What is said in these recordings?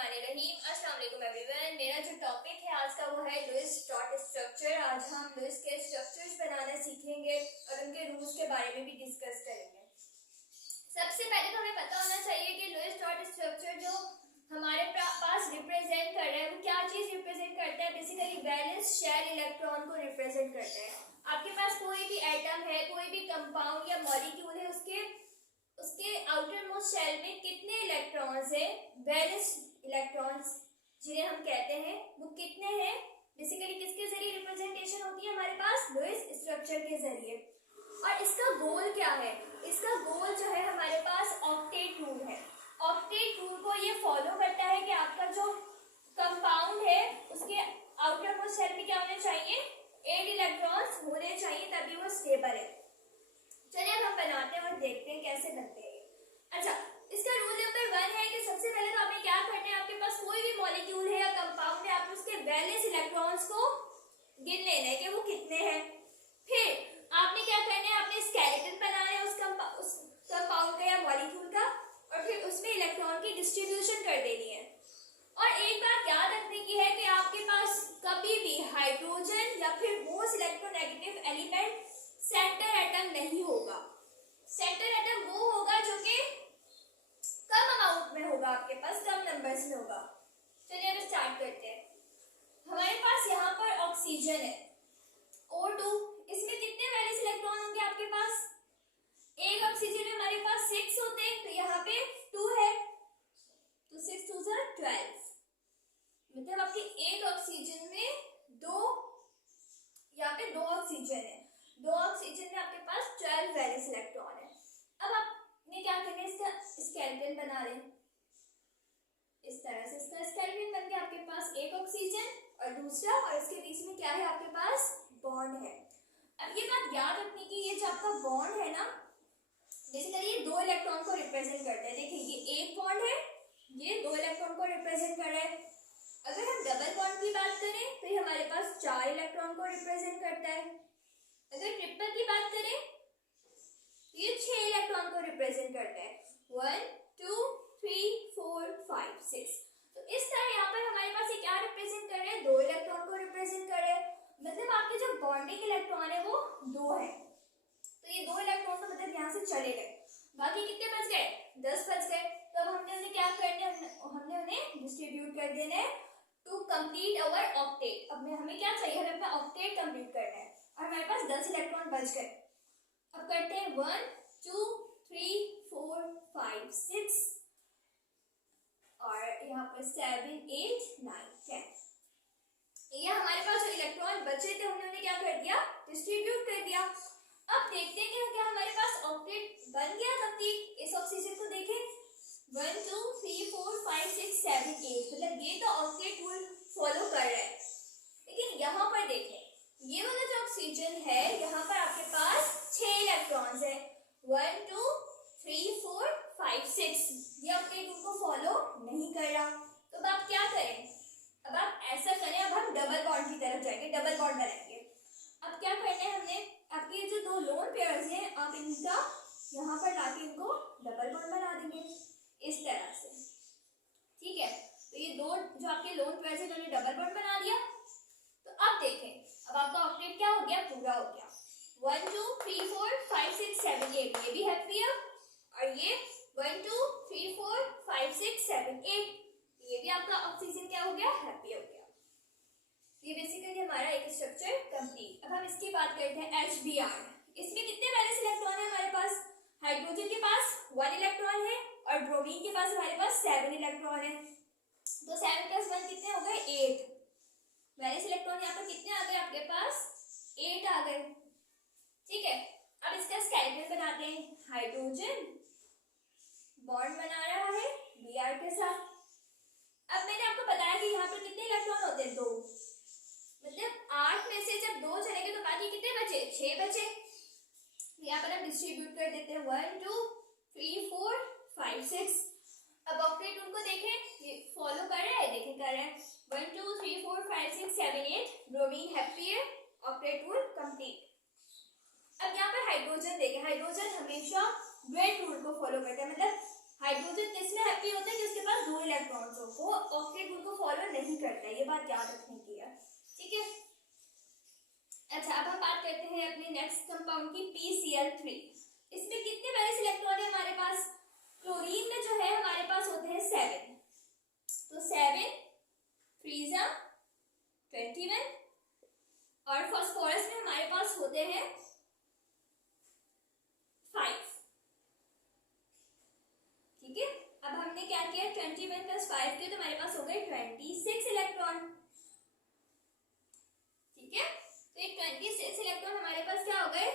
बिस्मिल्लाहिर्रहमानिर्रहीम। अस्सलाम वालेकुम एवरीवन। मेरा जो टॉपिक है आज का वो है लुईस डॉट स्ट्रक्चर। आज हम लुईस के स्ट्रक्चर्स बनाना सीखेंगे और उनके रूल्स के बारे में भी डिस्कस करेंगे। सबसे पहले तो हमें पता होना चाहिए कि लुईस डॉट स्ट्रक्चर जो हमारे पास रिप्रेजेंट कर रहा है वो क्या चीज रिप्रेजेंट करता है। बेसिकली वैलेंस शेल इलेक्ट्रॉन को रिप्रेजेंट करता है। आपके पास कोई भी एटम है, कोई भी कंपाउंड या मॉलिक्यूल है, उसके आउटर मोस्ट शेल में कितने इलेक्ट्रॉन्स है, वैलेंस इलेक्ट्रॉन्स जिन्हें हम कहते हैं, वो कितने हैं। बेसिकली किसके जरिए रिप्रेजेंटेशन होती है हमारे पास, लुईस स्ट्रक्चर के जरिए। और इसका गोल क्या है, इसका गोल जो है हमारे पास ऑक्टेट रूल है। ऑक्टेट रूल को ये फॉलो करता है कि आपका जो कंपाउंड है उसके आउटर मोस्ट शेल में क्या होना चाहिए, 8 इलेक्ट्रॉन्स होने चाहिए, तभी वो स्टेबल है। चलिए अब हम बनाते हैं और देखते हैं कैसे बनते हैं। अच्छा, इसका रूल नंबर 1 है कि सबसे पहले तो आपने क्या करना है, आपके पास कोई भी मॉलिक्यूल है या कंपाउंड है, आप उसके वैलेंस इलेक्ट्रॉन्स को गिन लेना है कि वो कितने हैं। फिर आपने क्या करना है, आपने स्केलेटन बनाना है उस कंपाउंड का या मॉलिक्यूल का, और फिर उसमें इलेक्ट्रॉन की डिस्ट्रीब्यूशन कर देनी है। और एक बात याद रखने की है कि आपके पास कभी भी हाइड्रोजन या फिर most electronegative element centre atom नहीं होगा। सेंटर एटम वो होगा जो कि कम अमाउंट में होगा, आपके पास कम नंबर्स में होगा। चलिए अब स्टार्ट करते हैं। हमारे पास यहाँ पर ऑक्सीजन है O2, इसमें कितने वैलेंस इलेक्ट्रॉन होंगे आपके पास, एक ऑक्सीजन में हमारे पास 6 होते हैं, तो यहाँ पे 2 है, तो 6 2 12, मतलब आपके एक ऑक्सीजन में 2, यहाँ पे 2 ऑक्सीजन है, 2 ऑक्सीजन में आपके पास 12 वैलेंस इलेक्ट्रॉन है। अब आपने क्या करना है, इसका स्केलेटन बना लें इस तरह से। इसका स्केलेटन बन गया, आपके पास एक ऑक्सीजन और दूसरा, और इसके बीच में क्या है, आपके पास बॉन्ड है। अब ये बात याद रखने की, ये जो आपका बॉन्ड है ना, बेसिकली ये 2 इलेक्ट्रॉन को रिप्रेजेंट करता है। देखिए ये एक बॉन्ड है, ये 2 इलेक्ट्रॉन को रिप्रेजेंट कर रहा है। अगर हम डबल बॉन्ड की बात करें तो ये हमारे पास 4 इलेक्ट्रॉन को रिप्रेजेंट करता है। अगर ट्रिपल की बात करें तो ये 6 इलेक्ट्रॉन को रिप्रेजेंट करता है, 1 2 3 4 5 6। तो इस तरह यहाँ पर हमारे पास ये क्या रिप्रेजेंट कर रहे हैं, 2 इलेक्ट्रॉन को रिप्रेजेंट कर रहे हैं। मतलब आपके जो बॉन्डिंग इलेक्ट्रॉन है वो 2 है, तो ये 2 इलेक्ट्रॉन तो मतलब यहाँ से चले गए, बाकी कितने बच गए, 10 बच गए। तो अब हमने उन्हें क्या करना है, हमने उन्हें डिस्ट्रीब्यूट कर देना है टू कंप्लीट अवर ऑक्टेट। अब हमें क्या चाहिए, हमें अपना ऑक्टेट कंप्लीट करना है, और हमारे पास 10 इलेक्ट्रॉन बच गए। अब करते हैं 1 2 3 4 5 6, और यहाँ पर 7 8 9 10। ये हमारे पास जो इलेक्ट्रॉन बचे थे हमने उन्हें क्या कर दिया, डिस्ट्रीब्यूट कर दिया। अब देखते हैं कि क्या हमारे पास ऑक्टेट बन गया कंप्लीट। इस ऑक्सीजन को देखें, 1 2 3 4 5 6 7 8, मतलब ये तो ऑक्टेट रूल फॉलो कर रहा है। लेकिन यहाँ पर देखें, ये वाला जो ऑक्सीजन है, यहाँ पर आपके पास 6 इलेक्ट्रॉन्स है, 1 2 3 4 5 6, ये ऑक्टेट रूल को फॉलो नहीं कर रहा। तो अब आप क्या करें, अब आप ऐसा करें, अब हम डबल बॉन्ड की तरफ जाएंगे, डबल बॉन्ड बनाएंगे। अब क्या करना है, हमने आपके जो 2 लोन पेयर्स हैं, आप इनका यहाँ पर लाके इनको डबल बॉन्ड बना देंगे इस तरह से, ठीक है। तो ये 2 जो आपके लोन पेयर्स हैं, इन्होंने डबल बॉन्ड बना दिया। तो अब देखें, अब आपका ऑक्टेट क्या हो गया, पूरा हो गया, 1 2 3 4 5 6 7 8, ये भी हैप्पी है, और ये 1 2 3 4 5 6 7 8, ये भी आपका ऑक्सीजन क्या हो गया, हैप्पी हो गया। ये बेसिकली हमारा एक स्ट्रक्चर कंप्लीट। अब हम इसकी बात करते हैं HBr। इसमें कितने वैलेंस इलेक्ट्रॉन है हमारे पास, हाइड्रोजन के पास 1 इलेक्ट्रॉन है, और ब्रोमीन के पास हमारे पास 7 इलेक्ट्रॉन है। तो 7 + 1 कितने हो गए, 8 वैलेंस इलेक्ट्रॉन। यहाँ पर कितने आ गए आपके पास, 8 आ गए, ठीक है। अब इसका स्केलेटन बनाते हैं। हाइड्रोजन बॉन्ड बना रहा है Br के साथ। अब मैंने आपको बताया कि यहाँ पर कितने इलेक्ट्रॉन होते हैं, 2, मतलब 8 में से जब 2 चलेंगे तो बाकी कितने बचे, 6 बचे। यहाँ पर हम डिस्ट्रीब्यूट कर देते हैं 1 2 3 4 5 6। अब ऑक्टेट रूल को देखें, ये फॉलो कर रहा है, देखें कर रहा है, 1 2 3 4 5 6 7 8, ब्रोमीन हैप्पी है, ऑक्टेट रूल कंप्लीट। अब यहाँ पर हाइड्रोजन देखें, हाइड्रोजन हमेशा वेट रूल को फॉलो करता है, मतलब हाइड्रोजन किसमें हैप्पी होता है कि उसके पास 2 इलेक्ट्रॉन्स हो, वो ऑक्टेट रूल को फॉलो नहीं करता है, ये बात याद रखने की है, ठीक है। अच्छा, अब हम बात करते हैं अपने नेक्स्ट कंपाउंड की, PCl3। इसमें कितने वैलेंस इलेक्ट्रॉन है हमारे पास? क्लोरीन में जो है हमारे पास होते हैं 7, तो 7 3 21, और फास्फोरस में हमारे पास होते हैं 5, ठीक है। अब हमने क्या किया, 21 + 5 किया तो हमारे पास हो गए 26 इलेक्ट्रॉन, ठीक है। तो एक 26 इलेक्ट्रॉन हमारे पास क्या हो गए,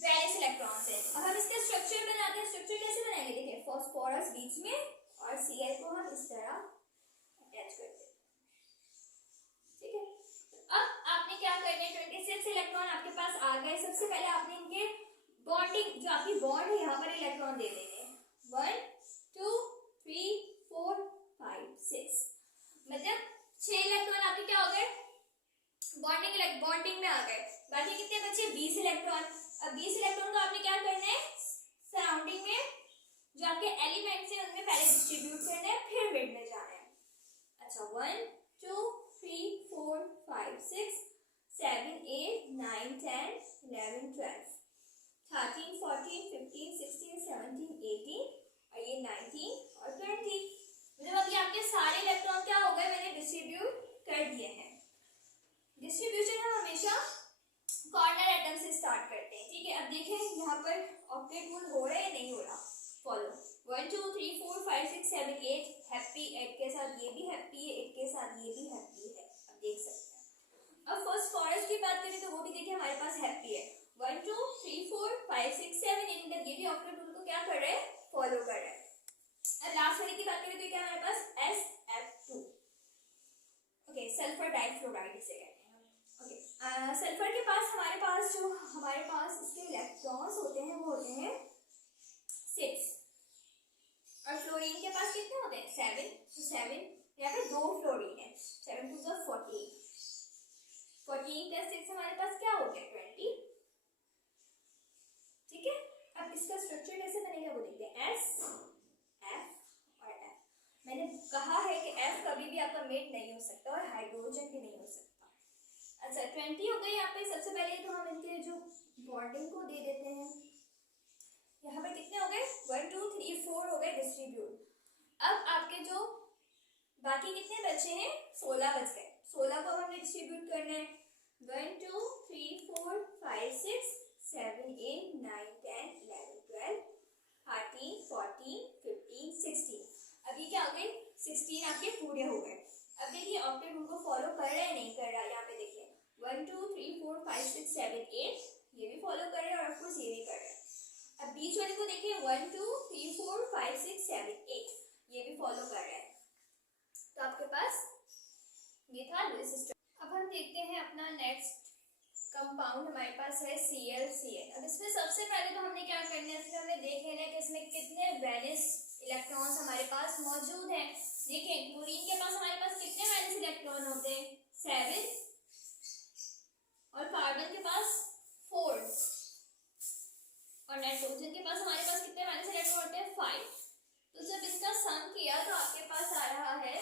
वैलेंस इलेक्ट्रॉन है। अब हम इसका स्ट्रक्चर बनाते हैं। स्ट्रक्चर कैसे बनाएंगे, देखिए फास्फोरस बीच में और Cl को हम इस तरह अटैच करते हैं, ठीक है। अब आपने क्या करना है, 26 इलेक्ट्रॉन आपके पास आ गए। सबसे पहले आपने इनके बॉन्डिंग, जो आपकी बॉन्ड है यहाँ पर इलेक्ट्रॉन दे देंगे, 1 2 3 4 5 6, मतलब 6 इलेक्ट्रॉन आपके क्या हो गए, बॉन्डिंग में आ गए। बाकी कितने बचे, 20 इलेक्ट्रॉन। अब 20 इलेक्ट्रॉन को आपने क्या करना है, सराउंडिंग में जो आपके एलिमेंट्स हैं उनमें पहले डिस्ट्रीब्यूट करना है, फिर मिड में जाना है। अच्छा, 1 2 3 4 5 6 7 8 9 10 11 12 13 14 15 16 17 18 और ये 19 और 20, मतलब अभी आपके सारे इलेक्ट्रॉन क्या हो गए, मैंने डिस्ट्रीब्यूट कर दिए हैं। डिस्ट्रीब्यूशन हम हमेशा कॉर्नर एटम से स्टार्ट करते हैं, ठीक है। अब देखें यहाँ पर ऑक्टेट रूल हो रहा है या नहीं हो रहा, फॉलो 1 2 3 4 5 6 7 8 हैप्पी, 8 के साथ ये भी हैप्पी है, 8 के साथ ये भी हैप्पी है, अब देख सकते हैं। अब फास्फोरस की बात करें तो वो भी देखिए हमारे पास हैप्पी है, 1 2 3 4 5 6 7 8, ये भी ऑक्टेट रूल को क्या कर रहे हैं, फॉलो कर रहे हैं। अब लास्ट वाले की बात करें तो क्या हमारे पास SF2, ओके, सल्फर डाइफ्लोराइड इसे कहते हैं, ओके। सल्फर के पास हमारे पास इसके इलेक्ट्रॉन्स होते हैं वो होते हैं 6, और फ्लोरीन के पास कितने होते हैं, 7, तो 7 यहाँ पे 2 फ्लोरीन है, 7 2 14, 14 + 6 हमारे पास क्या हो गया, 20, ठीक है। अब इसका स्ट्रक्चर कैसे बनेगा वो देखते हैं, S F और F। मैंने कहा है कि F कभी भी आपका मेट नहीं हो सकता और हाइड्रोजन भी नहीं हो सकता। अच्छा, 20 हो गई यहाँ पे। सबसे पहले तो हम इनके जो बॉन्डिंग को दे देते हैं, यहाँ पे कितने हो गए, 1 2 3 4 हो गए डिस्ट्रीब्यूट। अब आपके जो बाकी कितने बचे हैं, 16 बच गए, 16 को हमने डिस्ट्रीब्यूट करना है, 1 2 3 4 5 6 7 8 9 10 11 12 13 14 15 16, अब ये क्या हो गए, 16 आपके पूरे हो गए। अब देखिए ऑक्टेट रूल को फॉलो कर रहा है नहीं कर रहा, यहाँ पे देखिए 1 2 3 4 5 6 7 8, ये भी फॉलो कर रहे हैं और ऑफकोर्स ये भी कर रहे हैं। अब बीच वाले को देखिए 1 2 3 4 5 6 7 8, ये भी फॉलो कर रहे हैं। तो आपके पास ये था लुईस स्ट्रक्चर। अब हम देखते हैं अपना नेक्स्ट कंपाउंड, हमारे पास है ClCl। अब इसमें सबसे पहले तो हमने क्या करना है, इसमें हमें देख लेना है कि इसमें कितने वैलेंस इलेक्ट्रॉन्स हमारे पास मौजूद हैं। देखिए क्लोरीन के पास हमारे पास कितने वैलेंस इलेक्ट्रॉन होते हैं, 7, और कार्बन के पास 4, और नाइट्रोजन के पास हमारे पास कितने वैलेंस इलेक्ट्रॉन होते हैं, 5। तो जब इसका सम किया तो आपके पास आ रहा है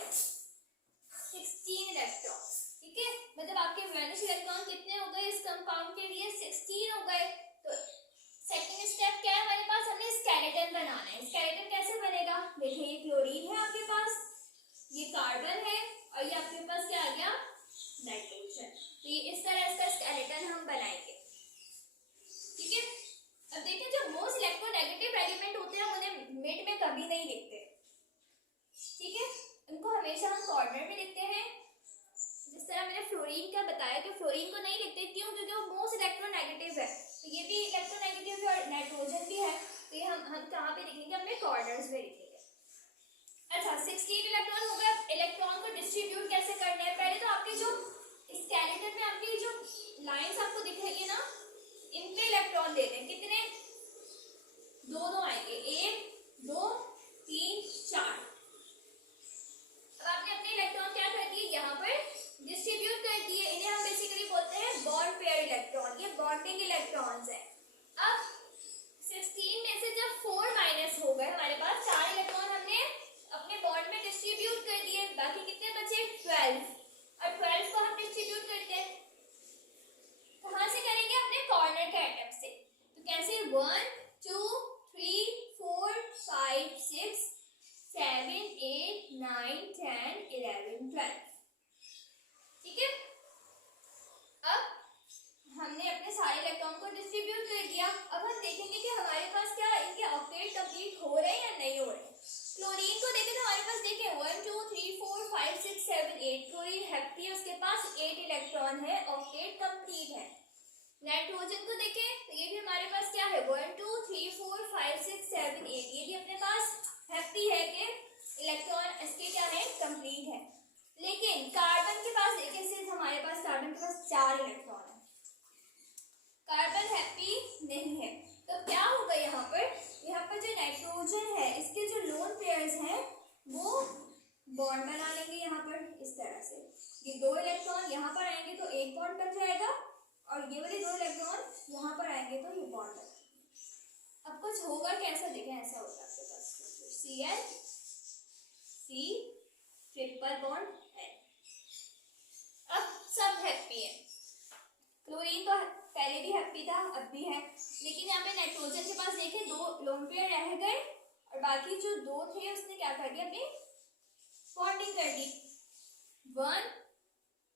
16 इलेक्ट्रॉन, ठीक है। मतलब आपके वैलेंस इलेक्ट्रॉन कितने हो गए इस कंपाउंड के लिए, 16 हो गए। तो सेकंड स्टेप क्या है हमारे पास, हमें स्केलेटन बनाना है। स्केलेटन कैसे बनेगा, देखिए ये क्लोरीन है आपके पास, ये कार्बन है, और ये आपके पास क्या आ गया, नाइट्रोजन। तो ये इस तरह इसका स्केलेटन हम बनाएंगे, ठीक है। अब देखिए जो मोस्ट इलेक्ट्रोनेगेटिव एलिमेंट होते हैं उन्हें मिड में कभी नहीं लिखते, ठीक है, उनको हमेशा हम कॉर्नर में लिखते हैं। जिस तरह मैंने फ्लोरीन का बताया कि फ्लोरीन को नहीं लिखते, क्यों, क्योंकि वो मोस्ट इलेक्ट्रोनेगेटिव है, तो ये भी इलेक्ट्रोनेगेटिव है और नाइट्रोजन भी है, तो ये हम कहाँ पे लिखेंगे, अपने कॉर्नर्स में लिखेंगे। अच्छा, 16 इलेक्ट्रॉन हो गए। इलेक्ट्रॉन को डिस्ट्रीब्यूट कैसे करना है, पहले तो आपके जो स्केलेटन में आपकी जो लाइंस आपको दिख रही है ना, इन पे इलेक्ट्रॉन देते हैं, कितने, 2 आएंगे, 1 2 3 4। अब आपने अपने इलेक्ट्रॉन क्या कर दिए, यहाँ पर डिस्ट्रीब्यूट कर दिए। इन्हें हम बेसिकली बोलते हैं बॉन्ड पेयर इलेक्ट्रॉन, ये बॉन्डिंग इलेक्ट्रॉन्स हैं। अब 16 में से जब 4 माइनस हो गए, हमारे पास 4 इलेक्ट्रॉन हमने अपने 6 7 8 9 10 11 12। ठीक है, अब हमने अपने सारे इलेक्ट्रॉन को डिस्ट्रीब्यूट कर दिया। अब हम देखेंगे कि हमारे पास क्या इनके ऑक्टेट कंप्लीट हो रहे हैं या नहीं हो रहे। क्लोरीन को देखें तो हमारे पास देखें 1 2 3 4 5 6 7 8 क्लोरीन हैप्पी है, उसके पास 8 इलेक्ट्रॉन है, ऑक्टेट कंप्लीट है। नाइट्रोजन को देखें तो ये भी हमारे पास क्या है 1 2 3 4 5 6 7 8, ये भी अपने पास हैप्पी है कि इलेक्ट्रॉन इसके क्या है कंप्लीट है। लेकिन कार्बन के पास देखिए सिर्फ हमारे पास कार्बन के पास 4 इलेक्ट्रॉन है, कार्बन हैप्पी नहीं है। तो क्या होगा यहाँ पर जो नाइट्रोजन है इसके जो लोन पेयर्स हैं वो बॉन्ड बना लेंगे यहाँ पर इस तरह से। ये 2 इलेक्ट्रॉन यहाँ पर आएंगे तो एक बॉन्ड बन जाएगा और ये वाले 2 इलेक्ट्रॉन यहाँ पर आएंगे तो ये बॉन्ड बन जाएगा। अब कुछ होगा कैसा, देखें ऐसा होगा आपके पास Cl C triple bond N। अब सब हैप्पी है, क्लोरीन तो पहले भी हैप्पी था अब भी है, लेकिन यहाँ पे नाइट्रोजन के पास देखे 2 लोन पेयर रह गए और बाकी जो 2 थे उसने क्या कर दिया अपनी बॉन्डिंग कर दी। 1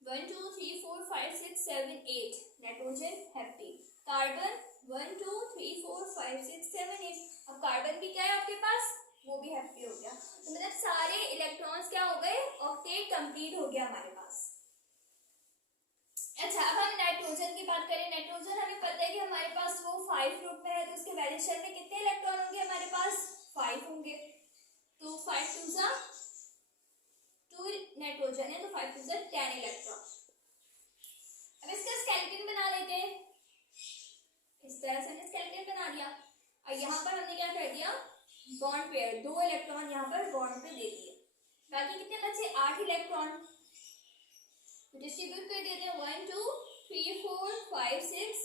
1 2 3 4 5 6 7 8 नाइट्रोजन हैप्पी, कार्बन 1 2 3 4 5 6 7 8। अब कार्बन भी क्या है आपके पास, वो भी हैप्पी हो गया। तो मतलब सारे इलेक्ट्रॉन्स क्या हो गए, ऑक्टेट कंप्लीट हो गया हमारे पास। अच्छा, अब हम नाइट्रोजन की बात करें। नाइट्रोजन हमें पता है कि हमारे पास वो 5 ग्रुप में है, तो उसके वैलेंस शेल में कितने इलेक्ट्रॉन होंगे हमारे पास 5 होंगे। तो 5 2 जा 2 नाइट्रोजन है तो 5 2 जा 10 इलेक्ट्रॉन। अब इसका स्केलेटन बना लेते हैं, इस तरह से हमने स्केलेटन बना दिया और यहाँ पर हमने क्या कर दिया बॉन्ड पेयर 2 इलेक्ट्रॉन यहाँ पर बॉन्ड पे दे दिए। बाकी कितने बचे 8 इलेक्ट्रॉन डिस्ट्रीब्यूट कर देते हैं 1 2 3 4 5 6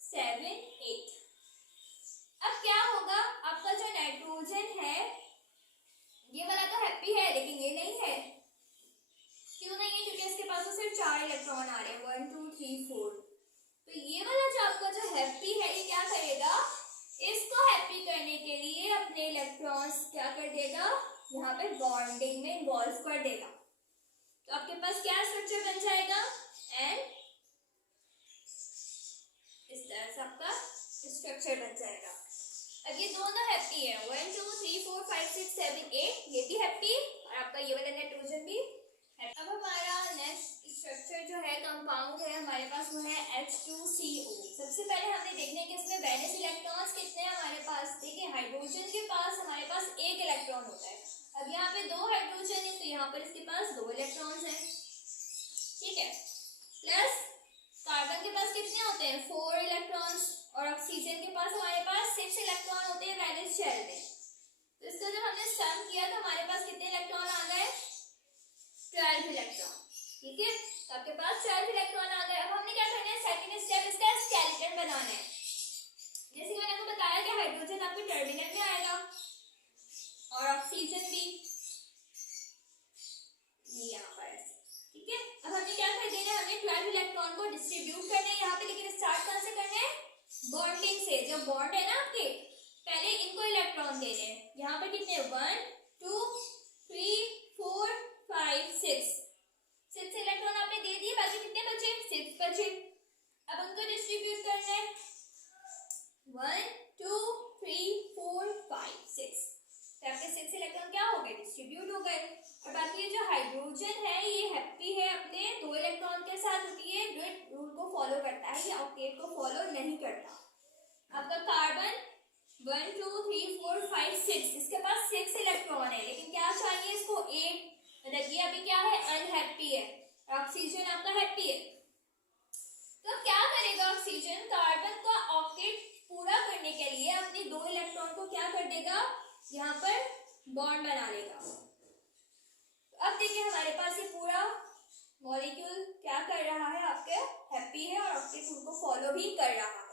7 8। अब क्या होगा आपका जो नाइट्रोजन है ये वाला तो हैप्पी है लेकिन ये नहीं है, क्यों नहीं है, क्योंकि इसके पास तो सिर्फ 4 इलेक्ट्रॉन आ रहे हैं 1 2 3 4। तो ये वाला जो आपका जो हैप्पी है ये क्या करेगा, इसको हैप्पी करने के लिए अपने इलेक्ट्रॉन्स क्या कर देगा यहाँ पे बॉन्डिंग में इन्वॉल्व कर देगा। तो आपके पास क्या स्ट्रक्चर बन जाएगा एंड इस तरह से आपका स्ट्रक्चर बन जाएगा। अब ये दोनों हैप्पी है 1 2 3 4 5 6 7 8, ये भी हैप्पी और आपका ये वाला नाइट्रोजन भी हैप्पी। अब हमारा नेक्स्ट स्ट्रक्चर जो है कंपाउंड है हमारे पास वो है H2CO। सबसे पहले हमने देखना है कि इसमें वैलेंस इलेक्ट्रॉन्स कितने हैं हमारे पास। देखिए हाइड्रोजन के पास हमारे पास 1 इलेक्ट्रॉन होता है, अब यहाँ पे 2 हाइड्रोजन है तो यहाँ पर इसके पास 2 इलेक्ट्रॉन्स हैं, ठीक है। प्लस कार्बन के पास कितने होते हैं 4 इलेक्ट्रॉन्स और ऑक्सीजन के पास हमारे पास 6 इलेक्ट्रॉन होते हैं वैलेंस शेल में। तो इसका जब हमने सम किया तो हमारे पास कितने इलेक्ट्रॉन आ गए 12 इलेक्ट्रॉन, ठीक है। तो आपके पास 12 इलेक्ट्रॉन आ गए। अब हमने क्या करना है सेकंड स्टेप इसका स्केलेटन बनाना है। जैसे मैंने आपको बताया कि हाइड्रोजन आपके टर्मिनल में आएगा और ऑक्सीजन भी यहाँ पर ऐसे, ठीक है। अब हमें क्या कर देना है, हमें 12 इलेक्ट्रॉन को डिस्ट्रीब्यूट करना है यहाँ पे, लेकिन स्टार्ट कहाँ से करना है बॉन्डिंग से। जो बॉन्ड है ना आपके पहले इनको इलेक्ट्रॉन देने हैं। यहाँ पे कितने 1 2 3 4 5 6 इलेक्ट्रॉन आपने दे दिए, बाकी कितने बचे 6 बचे। अब उनको डिस्ट्रीब्यूट करना है 1 2 3 4 5 6, तो आपके 6 इलेक्ट्रॉन क्या हो गए डिस्ट्रीब्यूट हो गए। और बाकी ये जो हाइड्रोजन है ये हैप्पी है अपने 2 इलेक्ट्रॉन के साथ, क्योंकि ये ग्रिड रूल को फॉलो करता है, ये ऑक्टेट को फॉलो नहीं करता। आपका कार्बन 1 2 3 4 5 6, इसके पास 6 इलेक्ट्रॉन है लेकिन क्या चाहिए इसको 8, मतलब ये अभी क्या है अनहैप्पी है। ऑक्सीजन आपका हैप्पी है, तो क्या करेगा ऑक्सीजन कार्बन का ऑक्टेट पूरा करने के लिए अपने 2 इलेक्ट्रॉन को क्या कर देगा यहाँ पर बॉन्ड बना लेगा। तो अब देखिए हमारे पास ये पूरा मॉलिक्यूल क्या कर रहा है आपके हैप्पी है और ऑक्टेट रूल को फॉलो भी कर रहा है।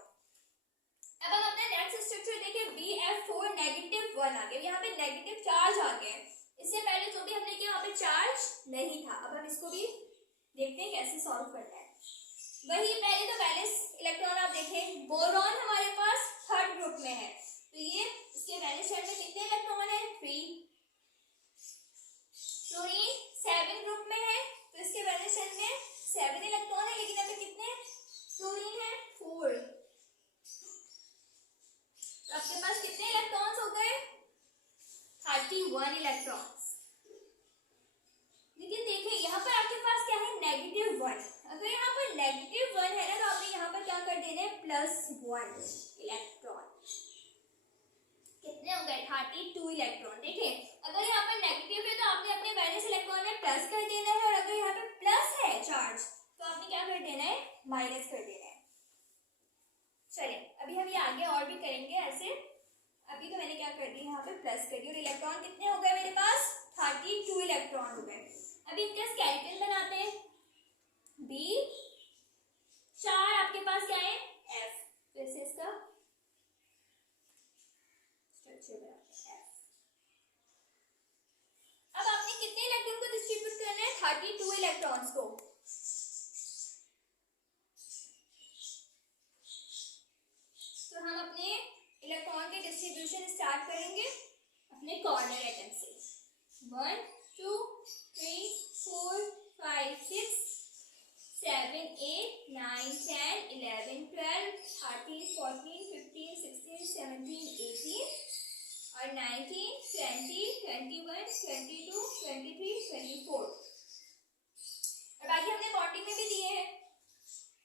अब हम अपना नेक्स्ट स्ट्रक्चर देखिए BF4 -1 आ गया, यहाँ पे नेगेटिव चार्ज आ गया। इससे पहले जो भी हमने किया वहाँ पे चार्ज नहीं था। अब हम इसको भी देखते हैं कैसे सॉल्व करना है। वही पहले तो वैलेंस इलेक्ट्रॉन आप देखें, बोरॉन हमारे पास 3rd ग्रुप में है, तो ये इसके वैलेंस शेल में कितने इलेक्ट्रॉन है 1 इलेक्ट्रॉन्स। लेकिन देखिए यहाँ पर आपके पास क्या है, -1। अगर यहाँ पर -1 है ना तो आपने यहाँ पर क्या कर देना है, +1 इलेक्ट्रॉन। कितने हो गए, 32 इलेक्ट्रॉन। देखिए अगर यहाँ पर नेगेटिव है तो आपने अपने वैलेंस इलेक्ट्रॉन में प्लस कर देना है, और अगर यहाँ पे प्लस है चार्ज तो आपने क्या कर देना है, माइनस कर देना है। चलिए अभी हम ये आगे और भी करेंगे ऐसे। अभी तो मैंने क्या कर दिया, यहाँ पे प्लस कर दिया, और इलेक्ट्रॉन कितने हो गए मेरे पास, 32 इलेक्ट्रॉन हो गए। अभी इनका स्केलेटन बनाते हैं। बी 4 आपके पास क्या है, एफ, वैसे इसका स्ट्रक्चर बनाते हैं एफ। अब आपने कितने इलेक्ट्रॉन को डिस्ट्रीब्यूट करना है, 32 इलेक्ट्रॉन्स को। तो हम अपने इलेक्ट्रॉन के डिस्ट्रीब्यूशन स्टार्ट करेंगे अपने कॉर्नर एटम से। 1 2 3 4 5 6 7 8 9 10 11 12 13 14 15 16 17 18 और 19 20 21 22 23 24। और बाकी हमने बॉन्डिंग में भी दिए हैं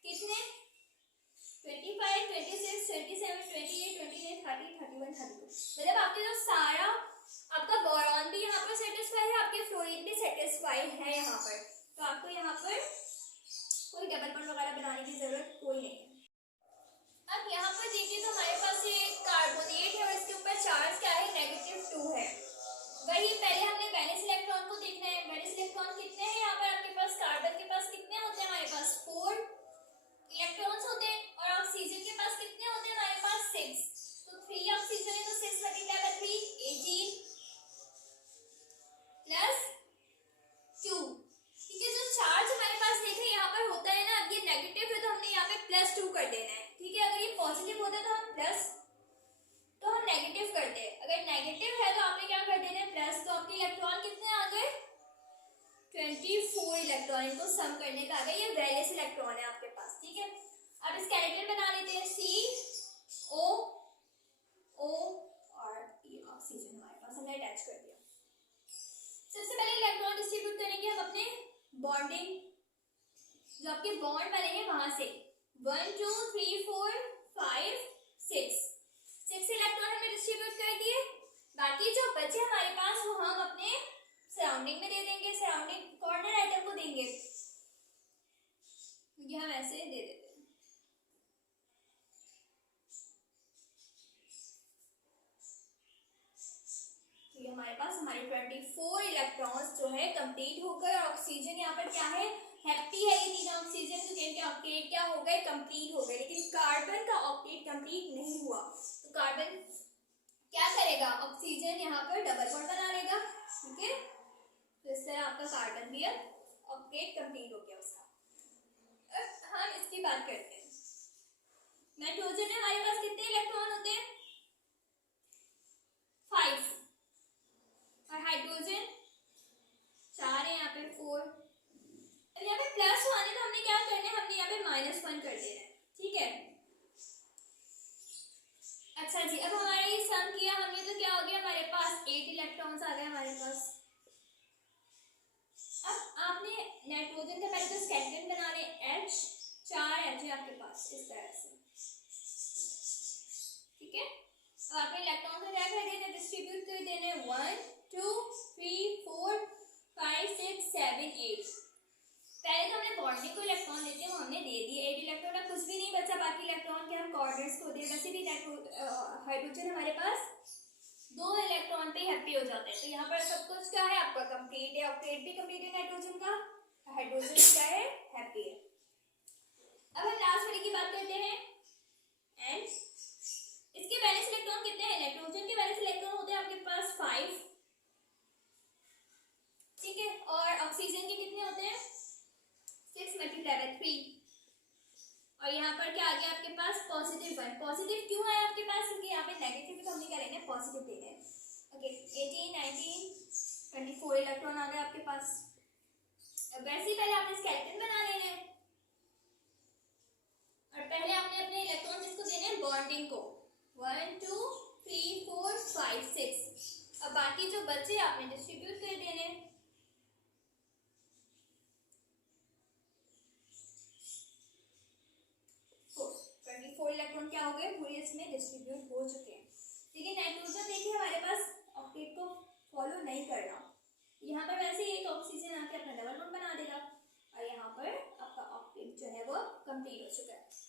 कितने, 25 26 27 28 29 30 31 32। मतलब आपके जो सारा आपका बोरॉन भी यहाँ पर सेटिस्फाई है, आपके फ्लोरीन भी सेटिस्फाई है यहाँ पर। तो आपको यहाँ पर कोई डबल बॉन्ड वगैरह बनाने की जरूरत कोई नहीं है। अब यहाँ पर देखिए तो हमारे पास ये कार्बोनेट है और इसके ऊपर चार्ज क्या है, -2 है। वही पहले हमने वैलेंस इलेक्ट्रॉन को देखना है। वैलेंस इलेक्ट्रॉन कितने हैं यहाँ पर आपके पास, कार्बन के पास कितने होते हैं, हमारे पास 4 इलेक्ट्रॉन्स होते हैं, और ऑक्सीजन के पास कितने होते हैं, हमारे पास 6। तो 3 ऑक्सीजन है तो 6 मल्टीप्लाई बाय 3 18 प्लस 2। ठीक है, जो चार्ज हमारे पास देखे यहाँ पर होता है ना, अब ये नेगेटिव है तो हमने यहाँ पे +2 कर देना है। ठीक है, अगर ये पॉजिटिव होता तो हम प्लस, तो हम नेगेटिव करते हैं। अगर नेगेटिव है तो आपने क्या कर देना है, प्लस। तो आपके इलेक्ट्रॉन कितने आ गए, 24 इलेक्ट्रॉन। इनको सम करने पे आ गए, ये वैलेंस इलेक्ट्रॉन है आपके पास। ठीक है, अब स्केलेटन बना लेते हैं। CO O और ये ऑक्सीजन हमारे पास हमने अटैच कर दिया। सबसे पहले इलेक्ट्रॉन डिस्ट्रीब्यूट करेंगे हम अपने बॉन्डिंग, जो आपके बॉन्ड बनेंगे वहां से। 1 2 3 4 5 6 इलेक्ट्रॉन हमने डिस्ट्रीब्यूट कर दिए। बाकी जो बचे हमारे पास वो हम अपने सराउंडिंग में दे देंगे, सराउंडिंग कॉर्नर आइटम को देंगे। ये हम ऐसे दे देते हैं। तो ये हमारे पास हमारे 24 इलेक्ट्रॉन्स जो है कंप्लीट होकर, ऑक्सीजन यहाँ पर क्या है, हैप्पी है ये तीन ऑक्सीजन, तो इनके ऑक्टेट क्या हो गए, कंप्लीट हो गए। लेकिन कार्बन का ऑक्टेट कंप्लीट नहीं हुआ, तो कार्बन क्या करेगा, ऑक्सीजन यहाँ पर डबल बॉन्ड बना लेगा। ठीक है, तो इस तरह आपका कार्बन भी अब ऑक्टेट कंप्लीट हो गया उसका। अब हम इसकी बात करते हैं। नाइट्रोजन में हमारे पास कितने इलेक्ट्रॉन होते हैं, 5, और हाइड्रोजन 4 है, यहाँ पे 4। अब यहाँ पे प्लस 1 है तो हमने क्या करना है, हमने यहाँ पे -1 कर देना है। ठीक है, अच्छा जी, अब हमारा ये सम किया हमने तो क्या हो गया, हमारे पास 8 इलेक्ट्रॉन्स आ गए हमारे पास। अब आपने नाइट्रोजन का पहले तो स्केलेटन बना ले, H 4 H है आपके पास इस तरह से। ठीक है, तो आपने इलेक्ट्रॉन को क्या कर देना, डिस्ट्रीब्यूट कर देना है 1 2 3 4 5 6 7 8। पहले तो हमने बॉन्डिंग को इलेक्ट्रॉन देते हैं, वो हमने दे दिए 8 इलेक्ट्रॉन। अब कुछ भी नहीं बचा, बाकी इलेक्ट्रॉन के हम कॉर्नर्स को दिए। वैसे भी हाइड्रोजन हमारे पास 2 इलेक्ट्रॉन पे हैप्पी हो जाते हैं, तो यहाँ पर सब कुछ क्या है आपका कंप्लीट है। ऑक्टेट भी कंप्लीट है नाइट्रोजन का, हाइड्रोजन क्या है, हैप्पी है। अब हम लास्ट वाले की बात करते हैं, एंड इसके वैलेंस इलेक्ट्रॉन कितने हैं, नाइट्रोजन के वैलेंस इलेक्ट्रॉन होते हैं आपके पास 5। ठीक है, और ऑक्सीजन के कितने होते हैं, 6 मल्टीप्लाई बाय 3। और यहाँ पर क्या आ गया आपके पास, +1। पॉजिटिव क्यों है आपके पास, क्योंकि यहाँ पे नेगेटिव तो हमने क्या लेना है, पॉजिटिव लेना है। ओके, 18 19 24 इलेक्ट्रॉन आ गए आपके पास। वैसे ही पहले आपने स्केलेटन बना लेना है, और पहले आपने अपने इलेक्ट्रॉन जिसको देने हैं बॉन्डिंग को, 1 2 3 4 5 6। अब बाकी जो बचे आपने डिस्ट्रीब्यूट कर देने। 24 इलेक्ट्रॉन क्या हो गए, पूरे इसमें डिस्ट्रीब्यूट हो चुके हैं। लेकिन नाइट्रोजन देखिए हमारे पास ऑक्टेट को फॉलो नहीं कर रहा। यहाँ पर वैसे एक ऑक्सीजन आके अपना डबल बॉन्ड बना देगा और यहाँ पर आपका ऑक्टेट जो है वो कंप्लीट हो चुका है।